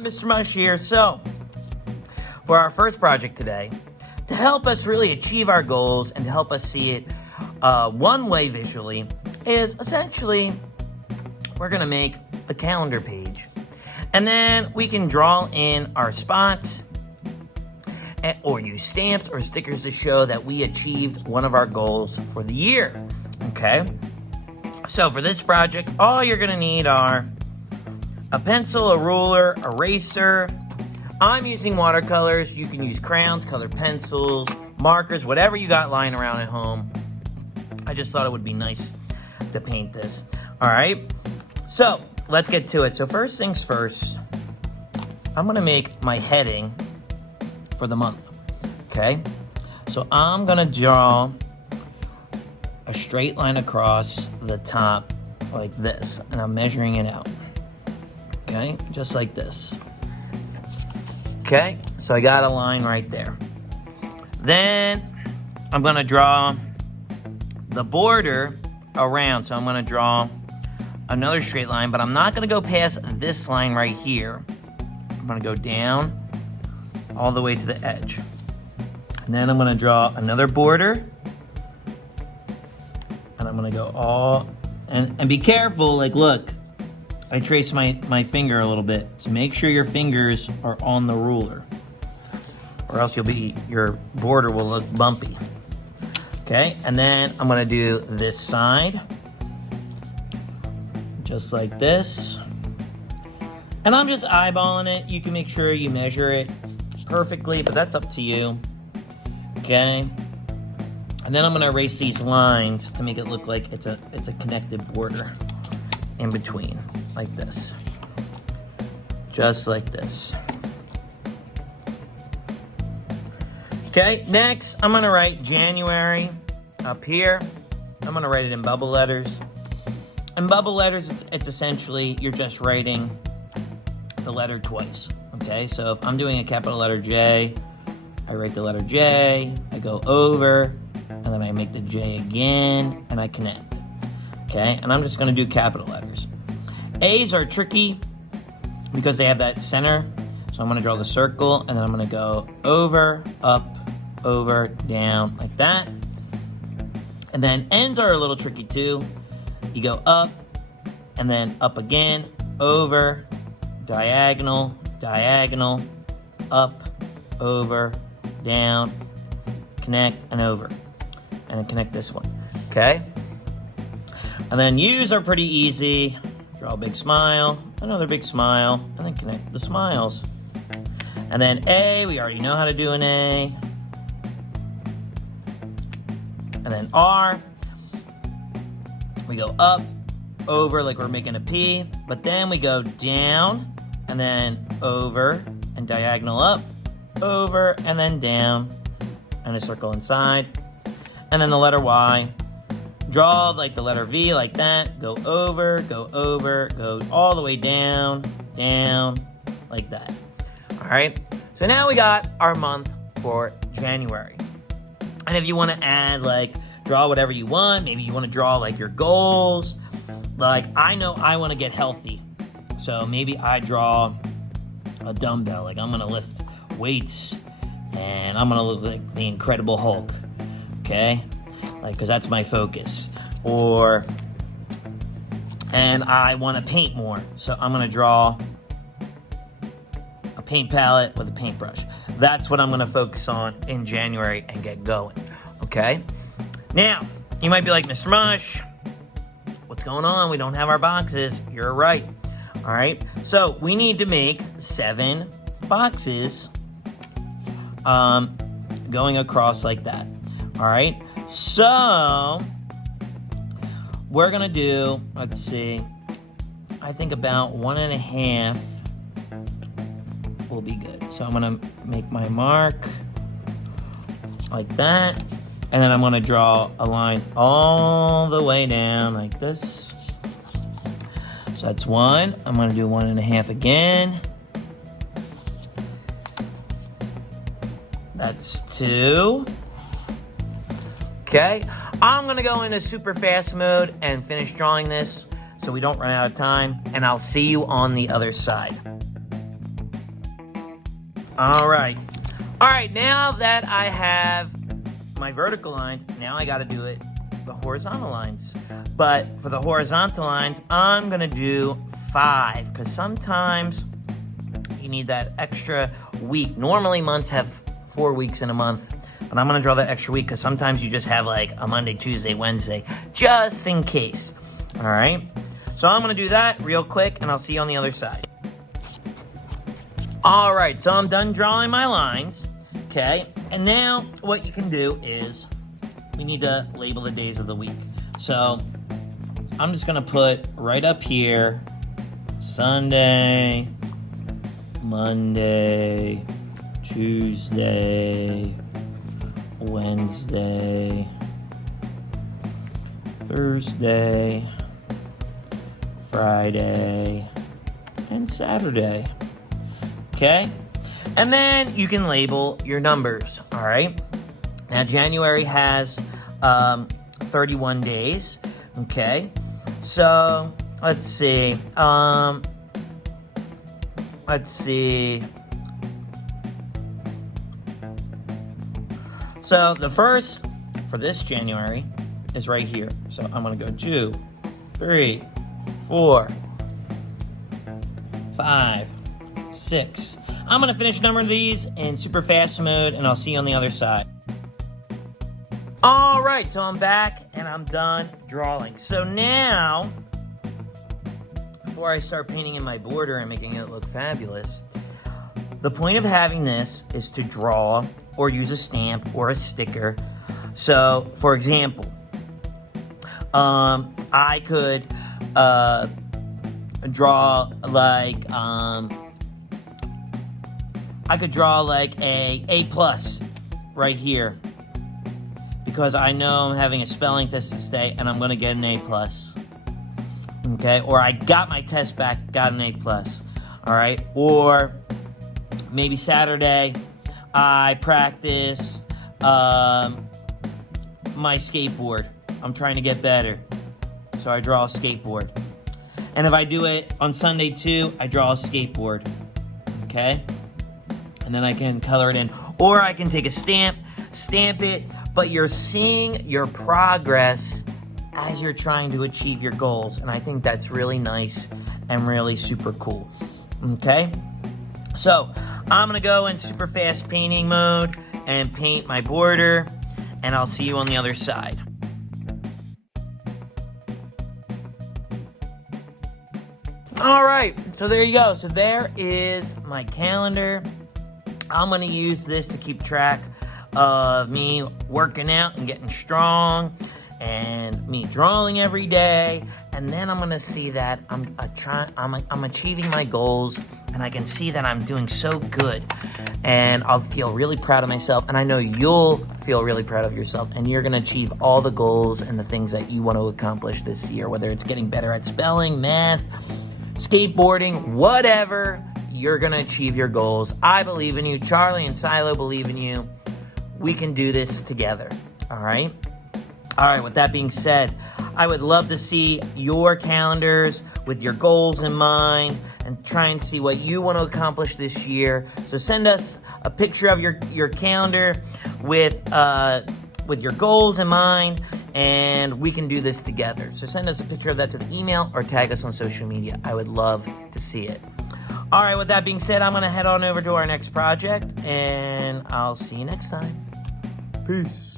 Mr. Mush here. So, for our first project today, to help us really achieve our goals and to help us see it one way visually, is essentially we're going to make a calendar page. And then we can draw in our spots or use stamps or stickers to show that we achieved one of our goals for the year. Okay? So for this project, all you're going to need are a pencil, a ruler, eraser. I'm using watercolors. You can use crayons, colored pencils, markers, whatever you got lying around at home. I just thought it would be nice to paint this. All right, so let's get to it. So first things first, I'm gonna make my heading for the month, okay? So I'm gonna draw a straight line across the top like this, and I'm measuring it out. Okay, just like this. Okay, so I got a line right there. Then I'm gonna draw the border around. So I'm gonna draw another straight line, but I'm not gonna go past this line right here. I'm gonna go down all the way to the edge. And then I'm gonna draw another border. And I'm gonna go all, and be careful, like look, I trace my finger a little bit. So make sure your fingers are on the ruler, or else your border will look bumpy. Okay, and then I'm gonna do this side, just like this. And I'm just eyeballing it. You can make sure you measure it perfectly, but that's up to you. Okay, and then I'm gonna erase these lines to make it look like it's a connected border in between. Like this. Just like this. Okay, next I'm gonna write January up here. I'm gonna write it in bubble letters. In bubble letters, it's essentially you're just writing the letter twice. Okay, so if I'm doing a capital letter J, I write the letter J, I go over, and then I make the J again, and I connect. Okay, and I'm just gonna do capital letters. A's are tricky because they have that center. So I'm gonna draw the circle, and then I'm gonna go over, up, over, down, like that. And then N's are a little tricky too. You go up, and then up again, over, diagonal, diagonal, up, over, down, connect, and over. And then connect this one, okay? And then U's are pretty easy. Draw a big smile, another big smile, and then connect the smiles. And then A, we already know how to do an A. And then R, we go up, over like we're making a P, but then we go down, and then over, and diagonal up, over, and then down, and a circle inside. And then the letter Y, draw like the letter V like that, go over, go all the way down, down, like that. All right, so now we got our month for January. And if you want to add, like, draw whatever you want, maybe you want to draw like your goals. Like, I know I want to get healthy, so maybe I draw a dumbbell, like I'm going to lift weights, and I'm going to look like the Incredible Hulk, okay? Like, because that's my focus. And I want to paint more. So I'm going to draw a paint palette with a paintbrush. That's what I'm going to focus on in January and get going. Okay? Now, you might be like, Mr. Mush, what's going on? We don't have our boxes. You're right. All right? So we need to make 7 boxes going across like that. All right? So, we're going to do, let's see, I think about 1.5 will be good. So I'm going to make my mark like that. And then I'm going to draw a line all the way down like this. So that's 1. I'm going to do 1.5 again. That's 2. Okay, I'm gonna go into super fast mode and finish drawing this so we don't run out of time, and I'll see you on the other side. All right. All right, now that I have my vertical lines, now I got to do the horizontal lines. But for the horizontal lines, I'm going to do 5 because sometimes you need that extra week. Normally, months have 4 weeks in a month, but I'm going to draw that extra week because sometimes you just have like a Monday, Tuesday, Wednesday, just in case. All right? So I'm going to do that real quick, and I'll see you on the other side. All right, so I'm done drawing my lines, okay? And now what you can do is we need to label the days of the week. So I'm just going to put right up here, Sunday, Monday, Tuesday, Wednesday, Thursday, Friday, and Saturday. Okay? And then you can label your numbers, all right? Now, January has 31 days, okay? So, let's see. So, the first for this January is right here. So, I'm going to go 2, 3, 4, 5, 6. I'm going to finish numbering these in super fast mode, and I'll see you on the other side. All right, so I'm back, and I'm done drawing. So now, before I start painting in my border and making it look fabulous, the point of having this is to draw or use a stamp or a sticker. So, for example, I could draw like a A+ right here because I know I'm having a spelling test today and I'm going to get an A+. Okay? Or I got my test back, got an A+. All right? Or maybe Saturday I practice my skateboard. I'm trying to get better. So I draw a skateboard. And if I do it on Sunday too, I draw a skateboard. Okay? And then I can color it in. Or I can take a stamp it, but you're seeing your progress as you're trying to achieve your goals. And I think that's really nice and really super cool. Okay? So, I'm going to go in super fast painting mode and paint my border. And I'll see you on the other side. All right, so there you go. So there is my calendar. I'm going to use this to keep track of me working out and getting strong and me drawing every day. And then I'm going to see that I'm achieving my goals, and I can see that I'm doing so good. And I'll feel really proud of myself, and I know you'll feel really proud of yourself, and you're going to achieve all the goals and the things that you want to accomplish this year, whether it's getting better at spelling, math, skateboarding, whatever. You're going to achieve your goals. I believe in you. Charlie and Silo believe in you. We can do this together. All right? All right, with that being said, I would love to see your calendars with your goals in mind and try and see what you want to accomplish this year. So send us a picture of your calendar with your goals in mind, and we can do this together. So send us a picture of that to the email or tag us on social media. I would love to see it. All right, with that being said, I'm going to head on over to our next project, and I'll see you next time. Peace.